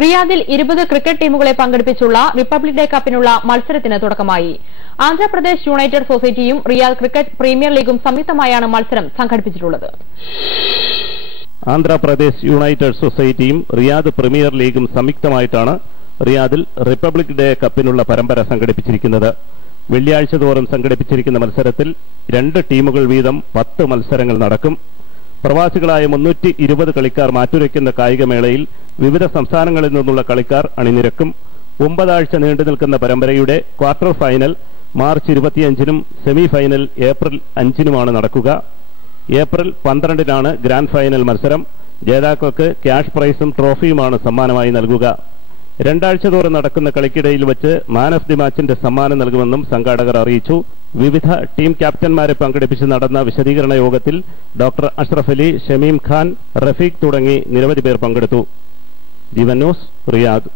റിയാദിൽ 20 ക്രിക്കറ്റ് ടീമുകളെ പങ്കെടുപ്പിച്ചുള്ള republic day കപ്പിനുള്ള മത്സരത്തിന് തുടക്കമായി. ആന്ധ്രാപ്രദേശ് യുണൈറ്റഡ് സൊസൈറ്റിയും റിയാദ് ക്രിക്കറ്റ് പ്രീമിയർ ലീഗും സംയുക്തമായാണ് മത്സരം സംഘടിപ്പിച്ചിട്ടുള്ളത്. ആന്ധ്രാപ്രദേശ് യുണൈറ്റഡ് സൊസൈറ്റിയും റിയാദ് പ്രീമിയർ ലീഗും സംയുക്തമായിട്ടാണ് റിയാദിൽ റിപ്പബ്ലിക് ഡേ കപ്പിനുള്ള പരമ്പര സംഘടിപ്പിച്ചിരിക്കുന്നത്. വെള്ളിയാഴ്ച തോറും സംഘടിപ്പിച്ചിരിക്കുന്ന മത്സരത്തിൽ 2 ടീമുകൾ വീതം 10 മത്സരങ്ങൾ നടക്കും. പ്രവാസികളായ 320 കളിക്കാർ മാറ്റുരയ്ക്കുന്ന കായികമേളയിൽ വിവിധ സംസ്ഥാനങ്ങളിൽ നിന്നുള്ള കളിക്കാർ അണിനിരക്കും. 9 ആഴ്ച നീണ്ടുനിൽക്കുന്ന പരമ്പരയുടെ ക്വാർട്ടർ ഫൈനൽ മാർച്ച് 25-നും സെമി ഫൈനൽ ഏപ്രിൽ 5-നുമാണ് നടക്കുക. ഏപ്രിൽ 12-നാണ് ഗ്രാൻഡ് ഫൈനൽ മത്സരം. ജേതാക്കൾക്ക് ക്യാഷ് പ്രൈസും ട്രോഫിയുമാണ് സമ്മാനമായി നൽകുക. 2 ആഴ്ച തോറും നടക്കുന്ന കളിക്കിടയിൽ വെച്ച് മാൻ ഓഫ് ദി മാച്ചിന്റെ സമ്മാനം നൽകുമെന്നും സംഘാടകർ അറിയിച്ചു. വിവിധ ടീം ക്യാപ്റ്റന്മാരെ പങ്കെടുപ്പിച്ച് നടന്ന വിശദീകരണ യോഗത്തിൽ ഡോക്ടർ അഷ്റഫ് അലി, ഷമീം ഖാൻ, റഫീഖ് തുടങ്ങി നിരവധി പേർ പങ്കെടുത്തു. ജീവൻ ന്യൂസ്, റിയാദ്.